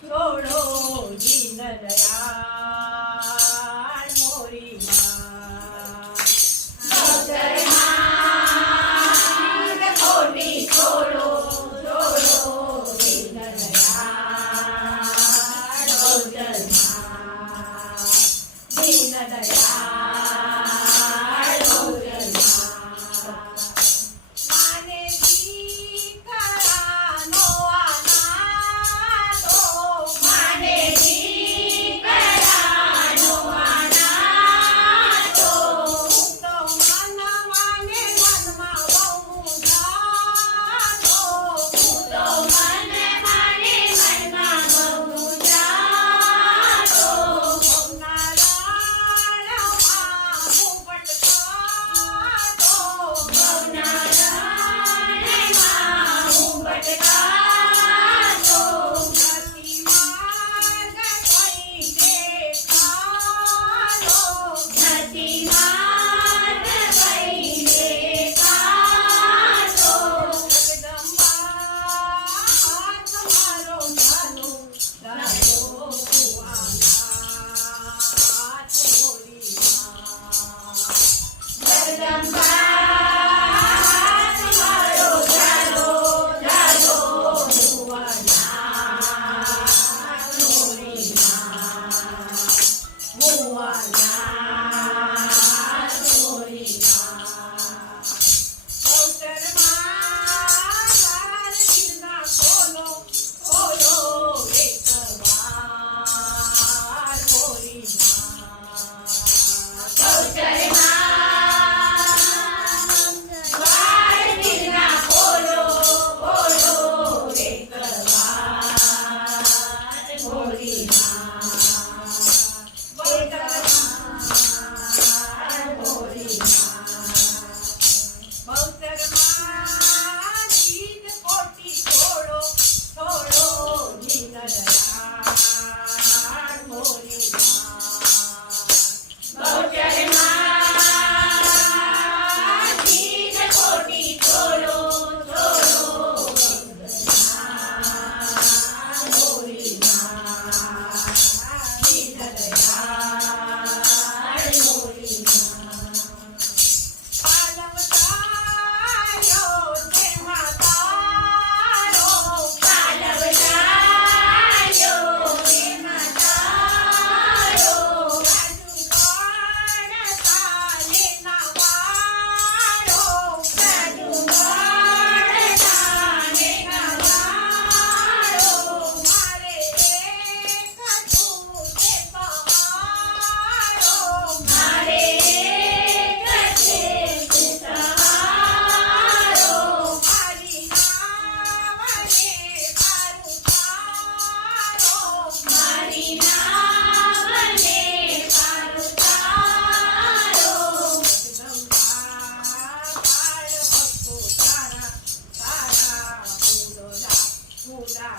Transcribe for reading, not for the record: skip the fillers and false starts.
છોડો દીન દયાળ મોરી માં ભક્તરમાન ખોટી છોડો છોડો દીન દયાળ ભક્તરમાન દીન દયાળ ભક્તરમાન માને દીકરાનો અનાથો માને દીકરાનો અનાથો તો મન માને મનમાં બહુ જાતો તો મન માને મનમાં બહુ જાતો ભવનારાયણમાં હું ભટકાતો ભવનારાયણમાં હું ભટકાતો ગતિ માર્ગ કઈ દેખાતો ગતિ માર્ગ કઈ દેખાતો જગદંબા તમારો જાનો રાજો કુવાનાથ મોરી માં જગદંબા તમારો જાનો રાજો કુવાનાથ મોરી માં કુવાનાથ મોરી માં ભવતરમાં વાલજીના ખોલો ખોલો એકવાર મોરી માં ભવતરમાં વાલજીના ખોલો ખોલો એકવાર મોરી માં ભવતરમાં મોરી માં ભવતરમાં જીત કોટી છોડો છોડો દીન દયાળ મોરી માં ભવતરમાં જીત કોટી છોડો છોડો દયાળ મોરી માં દીન દયાળ મોરી માં પાલવતાયો તે માતારો પાલવતાયો તે માતારો રાજુ ગણતાને નવારો રાજુ ગણતાને નવારો મારે એક તું તે પહારો મારે એક તે સહારો મારી નાવને પારું તારો મારી નાવને પારું તારો જગદંબા બાળ ભક્તો તારા તારા પૂરા પૂરા